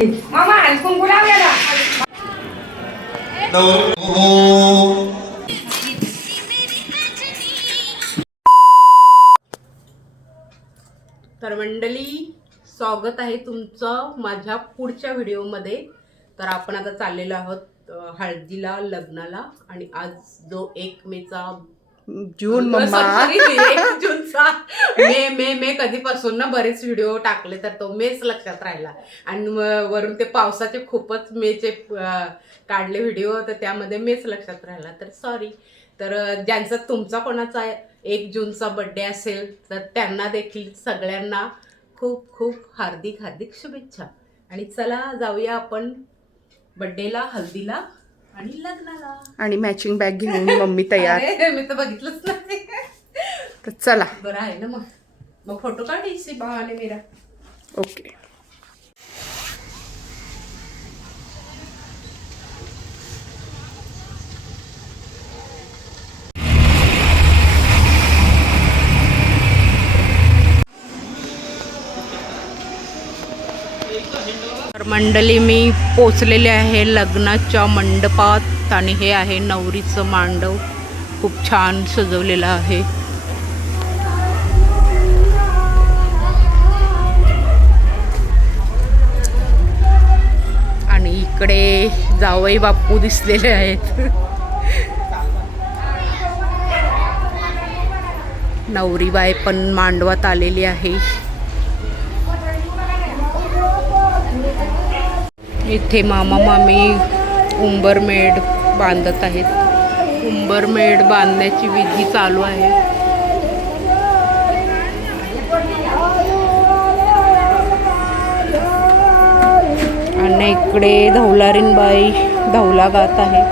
मामा कुंकू लावलेला तर मंडळी, स्वागत आहे तुमचं माझ्या पुढच्या व्हिडिओमध्ये. तर आपण आता चाललेलो आहोत हळदीला, लग्नाला. आणि आज जो 1 मेचा जून मम्मा 1 जूनचा मे कधीपासून ना बरेच व्हिडिओ टाकले तर तो मेच लक्षात राहिला. आणि वरून ते पावसाचे खूपच मेचे काढले व्हिडिओ, तर त्यामध्ये मेच लक्षात राहिला. तर सॉरी. तर ज्यांचा तुमचा कोणाचा 1 जूनचा बड्डे असेल तर त्यांना देखील सगळ्यांना खूप खूप हार्दिक हार्दिक शुभेच्छा. आणि चला जाऊया आपण बड्डेला, हल्दीला आणि लग्नाला. आणि मॅचिंग बॅग घेऊन मम्मी तयार. मी तर बघितलंच नाही. तर चला. बरं आहे ना. मग फोटो काढ इसी बहाने मेरा. ओके. तर मंडळी, मी पोचलेले आहे लग्नाच्या मंडपात. आणि हे आहे नवरीचं मांडव, खूप छान सजवलेलं आहे. आणि इकडे जावई बापू दिसलेले आहेत. नवरीबाई पण मांडवात आलेली आहे. इथे मामा मामी उंबरमेढ बांधत आहेत. उंबरमेढ बांधण्याची विधी चालू आहे. आणि इकडे धौलारीनबाई धौला गात आहे.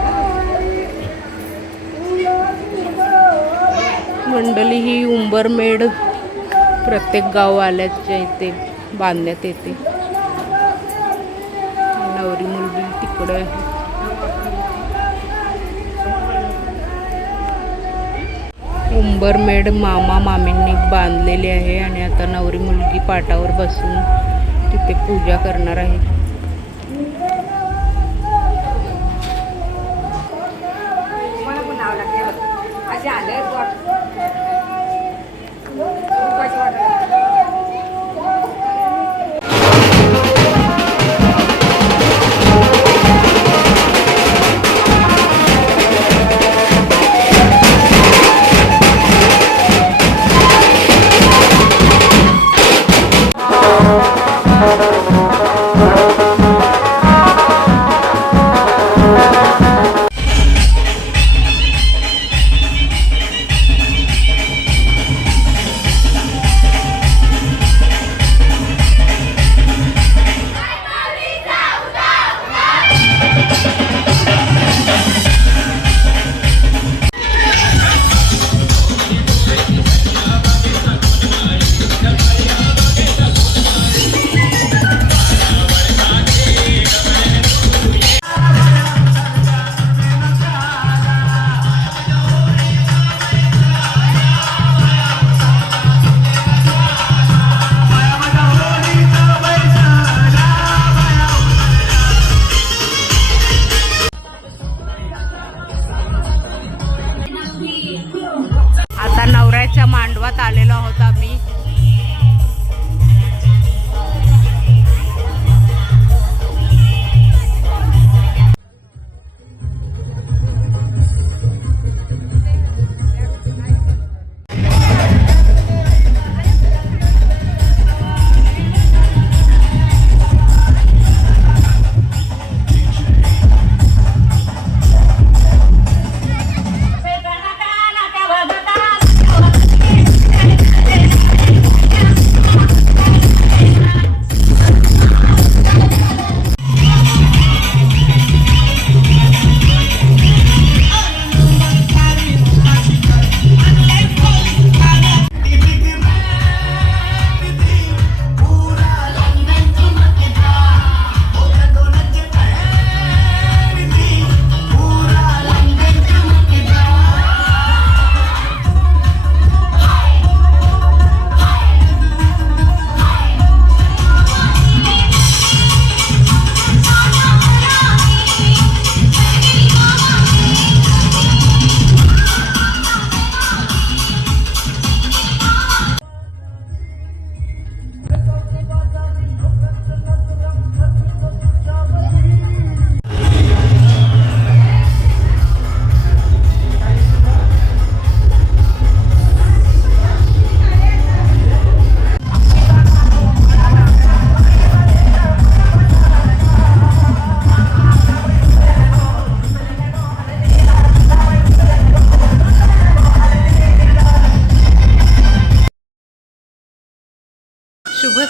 मंडळी, ही उंबरमेढ प्रत्येक गाव आल्याच्या इथे बांधण्यात येते. नवरी मुलगी तिकडे आहे. उंबरमेढ मामा मामींनी बांधलेली आहे. आणि आता नवरी मुलगी पाटावर बसून तिथे पूजा करणार आहे.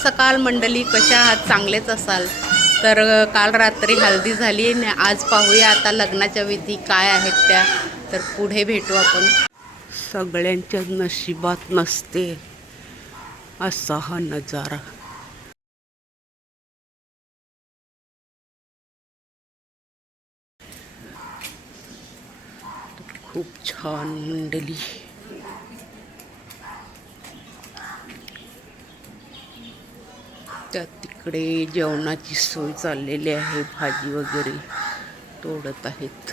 सकाळ मंडळी, कशा आहात? चांगलेच असाल. तर काल रात्री हल्दी झाली आणि आज पाहूया आता लग्नाच्या विधी काय आहेत त्या. तर पुढे भेटू आपण. सगळ्यांच्या नशिबात नसते असा हा नजारा. खूप छान मंडळी. त्या तिकडे जेवणाची सोय चाललेली आहे, भाजी वगैरे तोडत आहेत.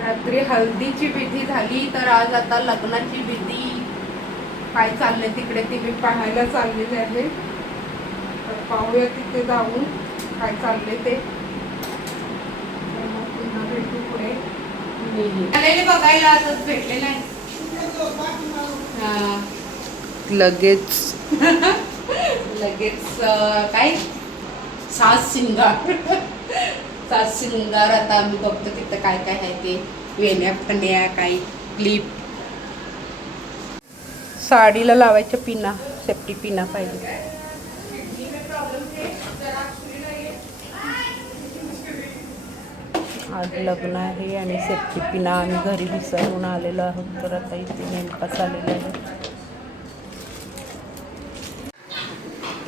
रात्री हल्दीची विधी झाली, तर आज आता लग्नाची विधी काय चाललंय तिकडे ते मी पाहायला चाललेले आहे. तर पाहूया तिथे जाऊन काय चाललंय ते. पुन्हा भेटू पुढे. आलेले बघायला आजच भेटले नाही. लगेच लगेच काय सास सिंगार. सास सिंगार आता आम्ही बघतो तिथं काय काय आहे ते. वेण्या फण्या काही क्लिप. साडीला लावायच्या पिना, सेफ्टी पिना पाहिजे. आज लग्न आहे आणि सेफ्टी पिना आम्ही घरी विसरून आलेलो आहोत. तर आता इथे नेमकाच आलेला आहे.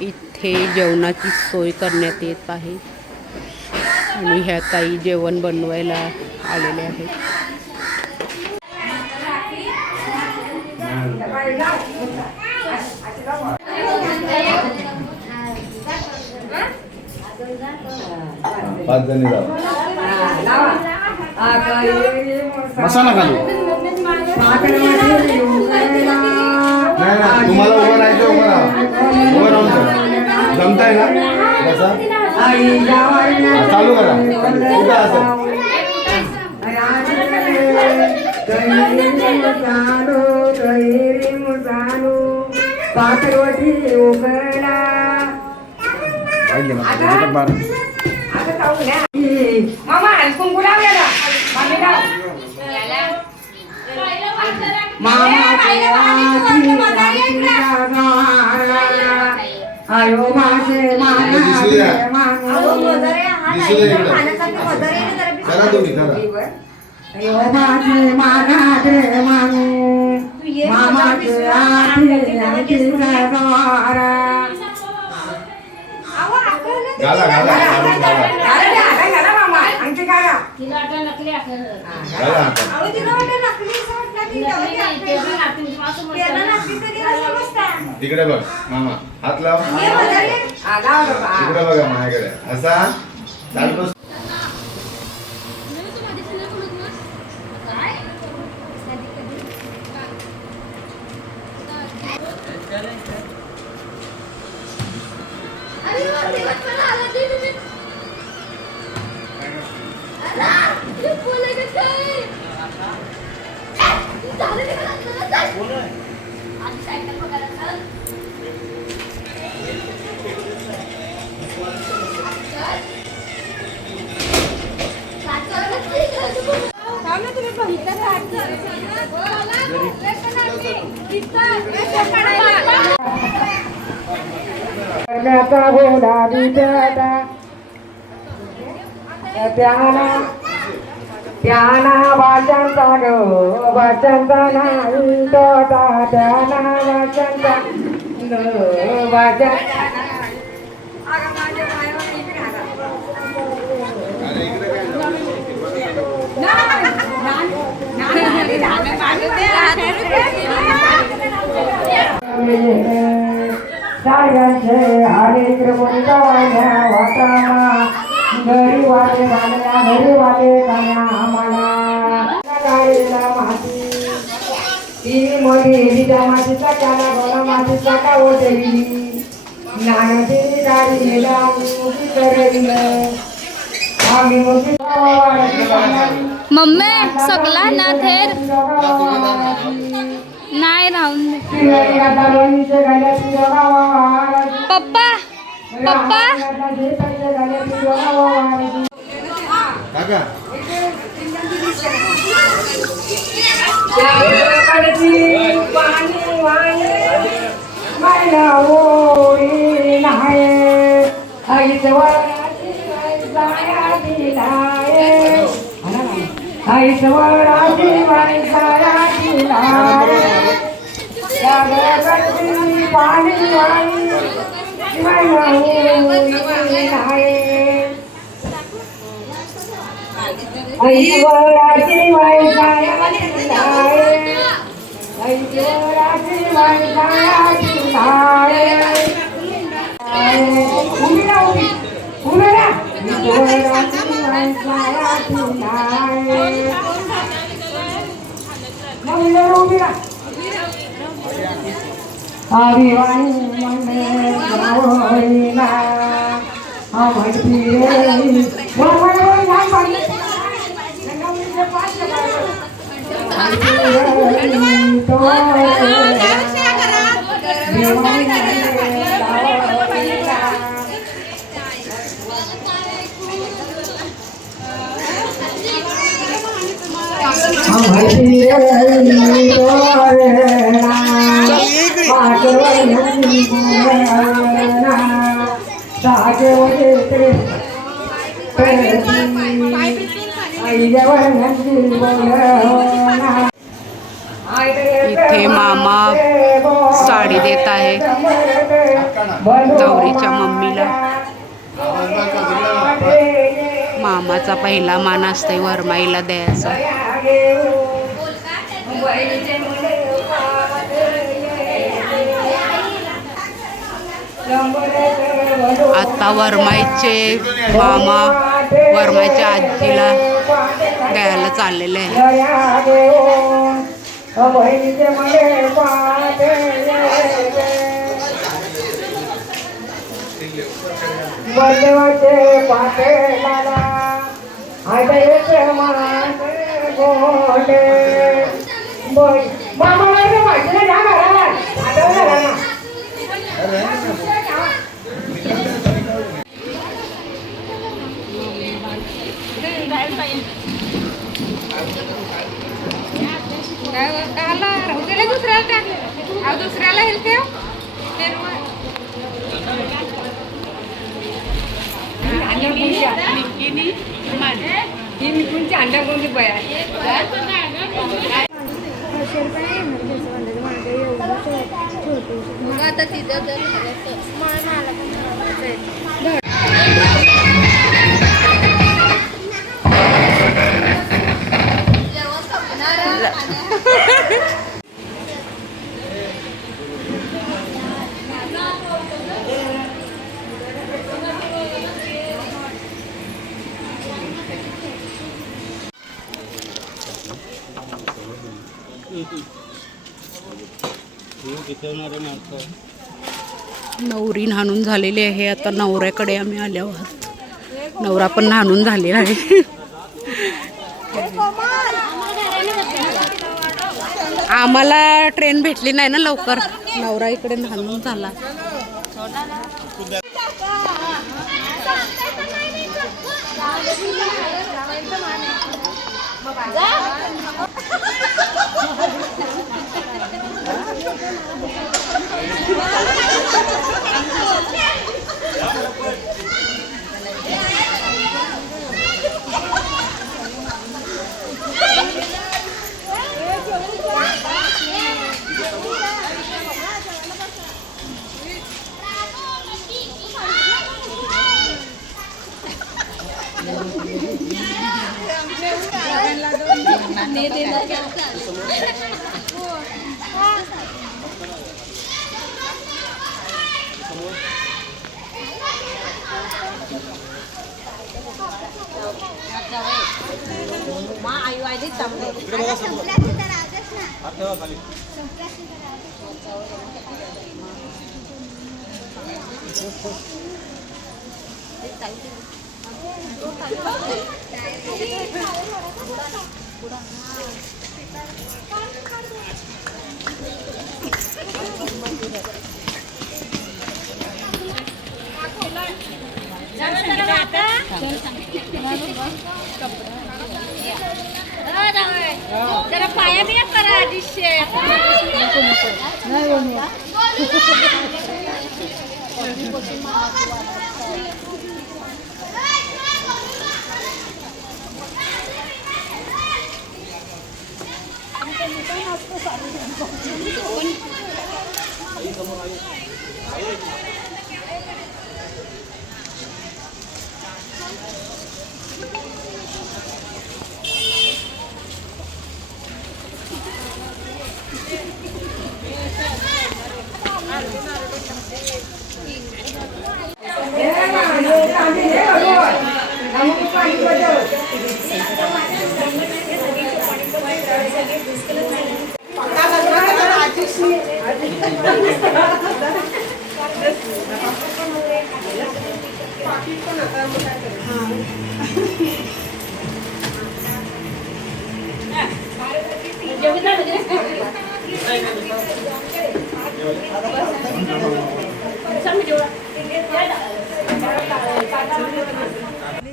इथे जेवणाची सोय करण्यात येत आहे आणि ह्या ताई जेवण बनवायला आलेले आहेत. मसाला घालू. तुम्हाला उभं राहायचं, उभं राहून जमताय ना. बसा, चालू करा. कुठं असं करा तुम्ही करा. घाला घाला तिकडे बघ मामा, हात लाव. तिकडे बघा माझ्याकडे असा चालतो. त्याना वाचनचा गो वाचनचा नाही तोटा. त्याना वाचनचा गो वाचनचा साड्यांचे हरे कृपा वाटामा घरी वाटे बांधल्या घरी वाटे खाण्या आम्हाला काळीला माती ती मोठी विजा मातीचा काला गोला मातीचा का ओढली नानाची गाडी मुखी करईल आम्ही मुखी मम्मी सगळा ना थेर नाही राहून पप्पा पप्पा काका इथे मामा साडी देत आहे गौरीच्या मम्मीला. मामाचा पहिला मान असते वरमाईला द्यायचा. आता वरमाईचे मामा वरमाईच्या आजीला द्यायला चाललेले आहे. दुसऱ्याला हेल्थ अंडा कोणती बया आता तिथं नवरी न्हाणून झालेली आहे. आता नवऱ्याकडे आम्ही आलो आहोत. नवरा पण न्हाणून झालेला आहे. आम्हाला ट्रेन भेटली नाही ना लवकर. नवरा इकडे न्हाणून झाला. जरा पाया बिया करा आदिशे.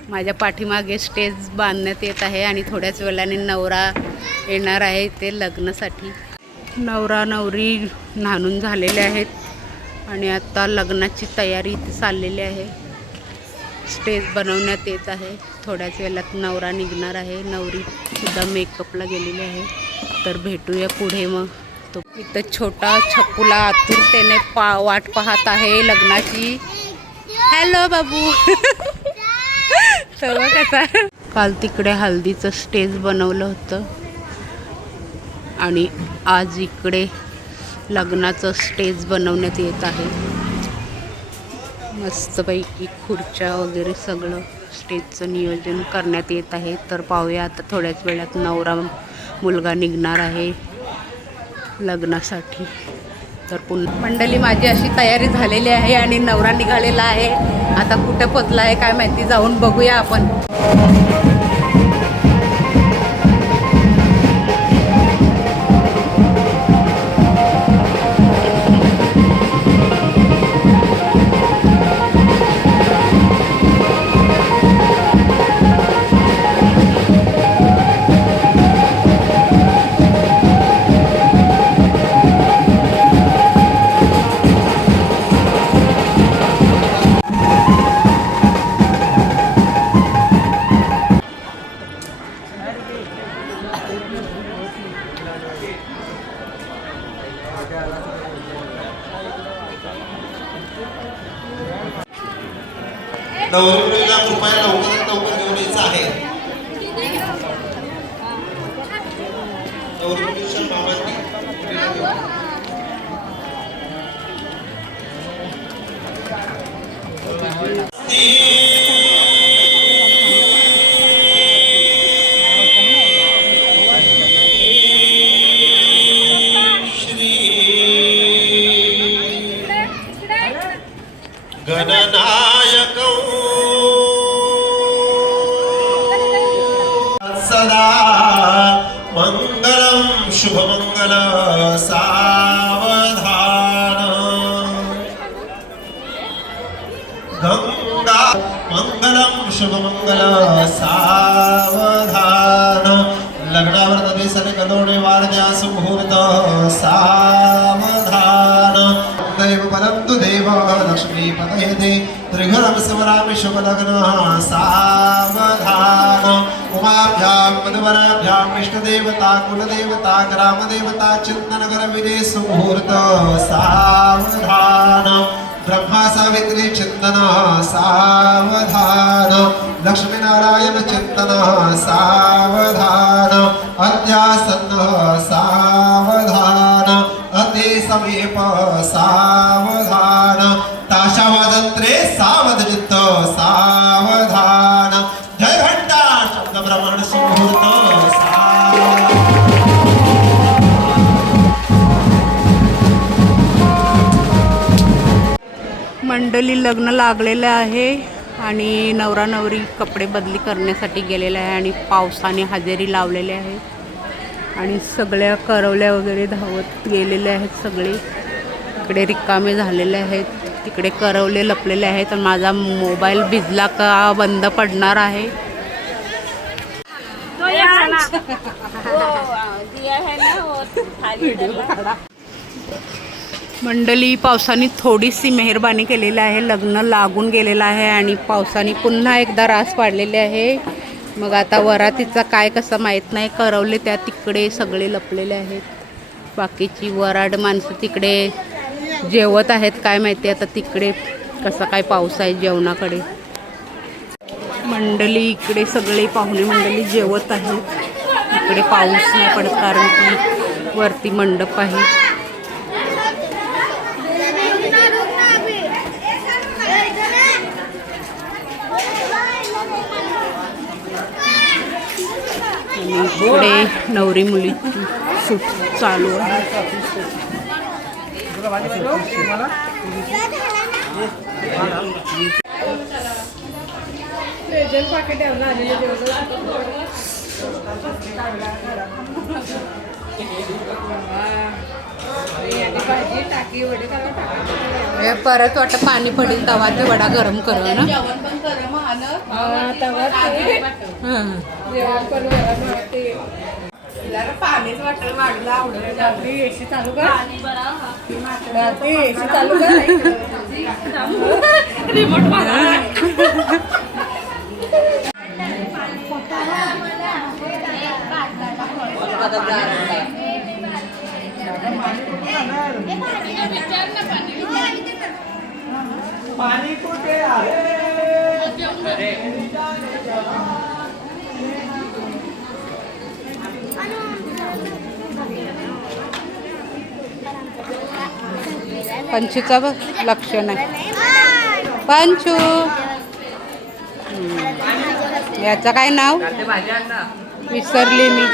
माझ्या पाठीमागे स्टेज बांधण्यात येत आहे आणि थोड्याच वेळाने नवरा येणार आहे ते लग्नासाठी. नवरा नवरी न्हाणून झालेले आहेत आणि आता लग्नाची तयारी इथे चाललेली आहे. स्टेज बनवण्यात येत आहे. थोड्याच वेळात नवरा निघणार आहे. नवरी सुद्धा मेकअपला गेलेली आहे. तर भेटूया पुढे मग. तो इथं छोटा छकुला आतुरतेने वाट पाहत आहे लग्नाची. हॅलो बाबू. सगळं कसा काल तिकडे हल्दीचं स्टेज बनवलं होतं आणि आज इकडे लग्नाचं स्टेज बनवण्यात येत आहे. मस्तपैकी खुर्च्या वगैरे सगळं स्टेजचं नियोजन करण्यात येत आहे. तर पाहूया आता थोड्याच वेळात नवरा मुलगा निघणार आहे लग्नासाठी. तर पुन्हा मंडळी माझी अशी तयारी झालेली आहे आणि नवरा निघालेला आहे. आता कुठे पोचला आहे काय माहिती, जाऊन बघूया आपण. नवरीला कृपया लवकरात लवकर घेऊन यायचं आहे. नवरीच्या मामांनी गणनायक सदा मंगलम शुभमंगल सावधान गंगा मंगलम शुभमंगल सावधान लग्नावर नदीसने गलोडे वारद्यास मुहूर्त सावधान दैव परंतु देव लक्ष्मी पदयते त्रिघरम स्वरामि शुभ लग्न सावधान उमाभ्यां मधुवराभ्यां इष्टदेवता कुलदेवता ग्रामदेवता चिंतनगर विदे सुमुहूर्त सावधान ब्रह्मा सावित्री चिंतन सावधान लक्ष्मी नारायण चिंतन सावधान अध्यासन सावधान अति समीप सावधान ताशा वाजंत्रे सावध चित्त सावधान जय घंटा शब्द ब्रह्मण सुमुहूर्त मंडळी लग्न लागलेलं आहे आणि नवरा नवरी कपडे बदली करण्यासाठी गेलेले आहे आणि पावसाने हजेरी लावलेले आहे आणि सगळ्या करवल्या वगैरे धावत गेलेल्या आहेत. सगळे इकडे रिकामे झालेले आहेत. तिकडे करवले लपलेले आहेत. तर माझा मोबाईल भिजला का बंद पडणार आहे. तो दिया है ना वो थाली डाला. मंडळी, पावसाने थोडीशी मेहरबानी केलेली आहे. लग्न लागून गेलेलं आहे आणि पावसाने पुन्हा एकदा रास पाडलेले आहे. मग आता वरातीचा काय कसं माहीत नाही. करवले त्या तिकडे सगळे लपलेले आहेत. बाकीची वराड माणसं तिकडे जेवत आहेत. काय माहिती आता तिकडे कसा काय पाऊस आहे जेवणाकडे. मंडळी, इकडे सगळे पाहुणे मंडळी जेवत आहेत. इकडे पाऊस नाही पडत कारण की वरती मंडप आहे. आणि इकडे नवरी मुलीची सूट चालू आहे. परत वाटतं पाणी पडेल तवा ते वडा गरम कर ना. पाणीच वाटलं वाढलं आवडलं. एसी चालू कर. एसी चालू कर. रिमोट पाणी कुठे आहे. पंचूचा बघ लक्ष नाही. पंचू, याचं काय नाव विसरली मी.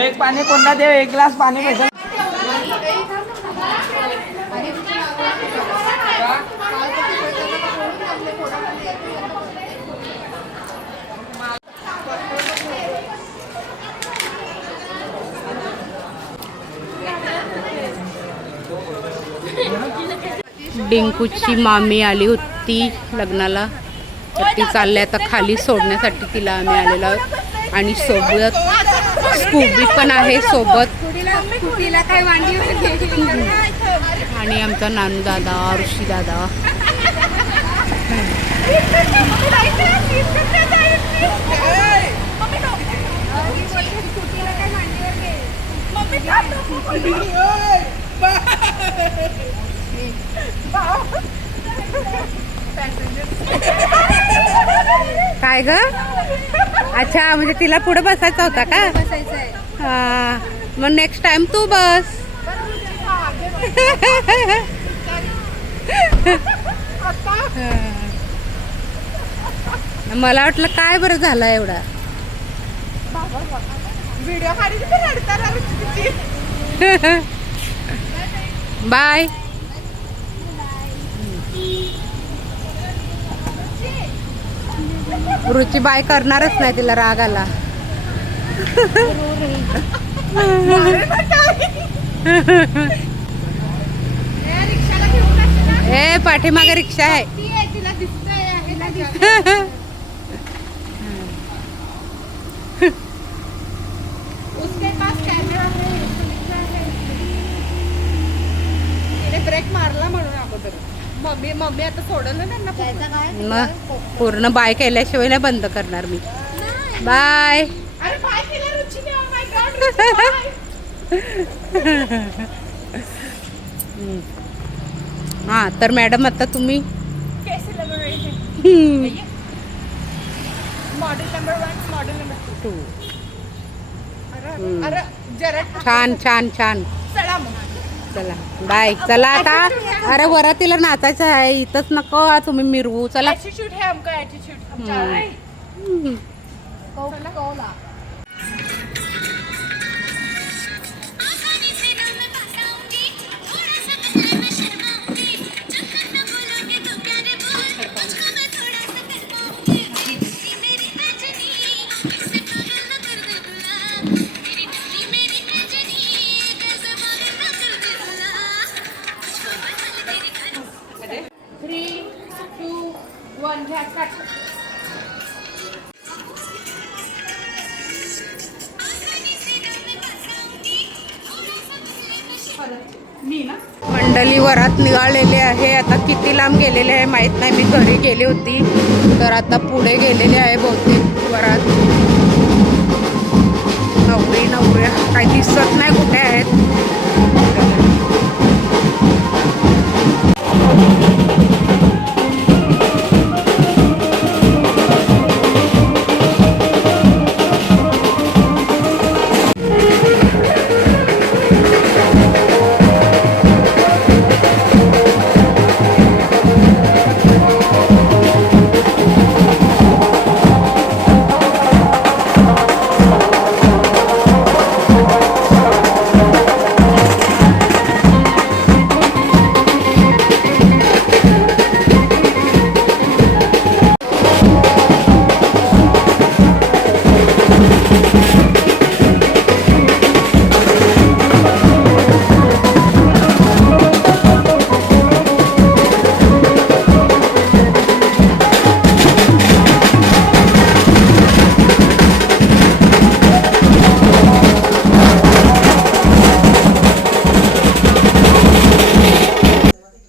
एक पाणी कोणता देव, एक ग्लास पाणी पाहिजे. डिंकूची मामी आली होती लग्नाला. तर ती चालली आता खाली सोडण्यासाठी. तिला आम्ही आलेलो आहोत आणि सोबत स्कूबी पण आहे सोबत. आणि आमचा नानू दादा, ऋषी दादा. काय ग? अच्छा, म्हणजे तिला पुढे बसायचा होता का? हा, मग नेक्स्ट टाइम तू बस. मला वाटलं काय बरं झालं एवढा. बाय. रुची बाय करणारच नाही, तिला राग आला. ए, पाठीमागे रिक्षा आहे. ब्रेक मारला म्हणून अगोदर मम्मी आता सोडलं त्यांना. मग पूर्ण बाय केल्याशिवाय नाही बंद करणार मी. बाय. अरे बाय केलं रुचीने. Oh my God. हा, तर मॅडम आता तुम्ही मॉडेल नंबर 1, मॉडेल नंबर 2. अरे जरा छान छान छान. चला मग. चला बाय. चला आता. अरे वरातीला नाचायचं आहे, इथंच नको तुम्ही मिरवू. चला. एटीट्यूड है हमका, एटीट्यूड. कौला. मंडळी वरात निघालेली आहे. आता किती लांब गेलेले आहे माहीत नाही, मी घरी गेली होती तर आता पुढे गेलेले आहे बहुतेक वरात. नवऱ्या काही दिसत नाही कुठे आहेत.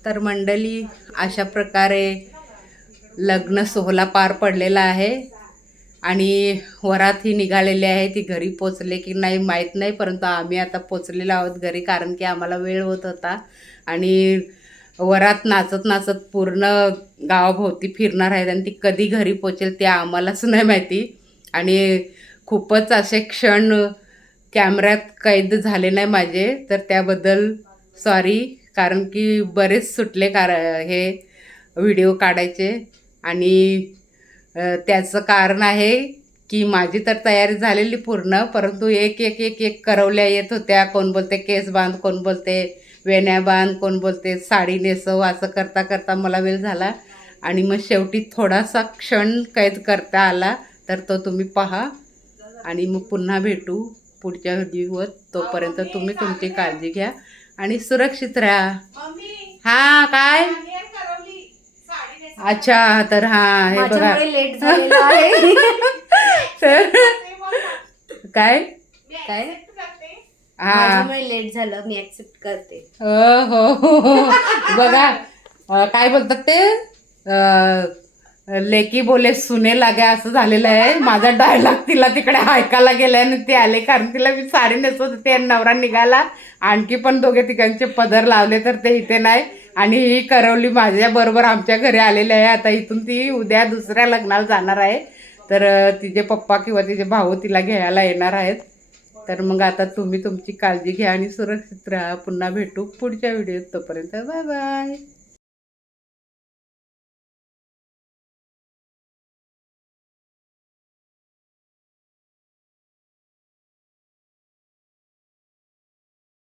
तर मंडळी अशा प्रकारे लग्न सोहळा पार पडलेला आहे आणि वरात ही निघालेली आहे. ती घरी पोचले की नाही माहीत नाही, परंतु आम्ही आता पोचलेलो आहोत घरी, कारण की आम्हाला वेळ होत होता आणि वरात नाचत नाचत पूर्ण गावाभोवती फिरणार आहेत आणि ती कधी घरी पोचेल ते आम्हालाच नाही माहिती. आणि खूपच असे क्षण कॅमेऱ्यात कैद झाले नाही माझे, तर त्याबद्दल सॉरी, कारण की बरेच सुटले हे व्हिडिओ काढायचे. आणि त्याचं कारण आहे की माझी तर तयारी झालेली पूर्ण, परंतु एक एक एक एक करवल्या येत होत्या. कोण बोलते केस बांध, कोण बोलते वेण्या बांध, कोण बोलते साडी नेसव. असं करता करता मला वेळ झाला आणि मग शेवटी थोडासा क्षण कैद करता आला, तर तो तुम्ही पहा आणि मग पुन्हा भेटू पुढच्या व्हिडिओवर. तोपर्यंत तुम्ही तुमची काळजी घ्या आणि सुरक्षित राहा. हा काय अच्छा, तर हा हे बघा लेट झालेलं आहे. तर काय काय हा माझ्यामुळे लेट झालं, मी ऍक्सेप्ट करते. हो बघा काय बोलतात ते लेकी बोले सुने लागे असं झालेलं आहे. माझा डायलॉग तिला तिकडे ऐकायला गेला आणि ती आले, कारण तिला मी साडी नेसत होते आणि नवरा निघाला. आणखी पण दोघे तिघांचे पदर लावले तर ते इथे नाही. आणि ही करवली माझ्याबरोबर आमच्या घरी आलेली आहे. आता इथून ती उद्या दुसऱ्या लग्नाला जाणार आहे, तर तिचे पप्पा किंवा तिचे भाऊ तिला घ्यायला येणार आहेत. तर मग आता तुम्ही तुमची काळजी घ्या आणि सुरक्षित राहा. पुन्हा भेटू पुढच्या व्हिडिओत. तोपर्यंत बाय बाय.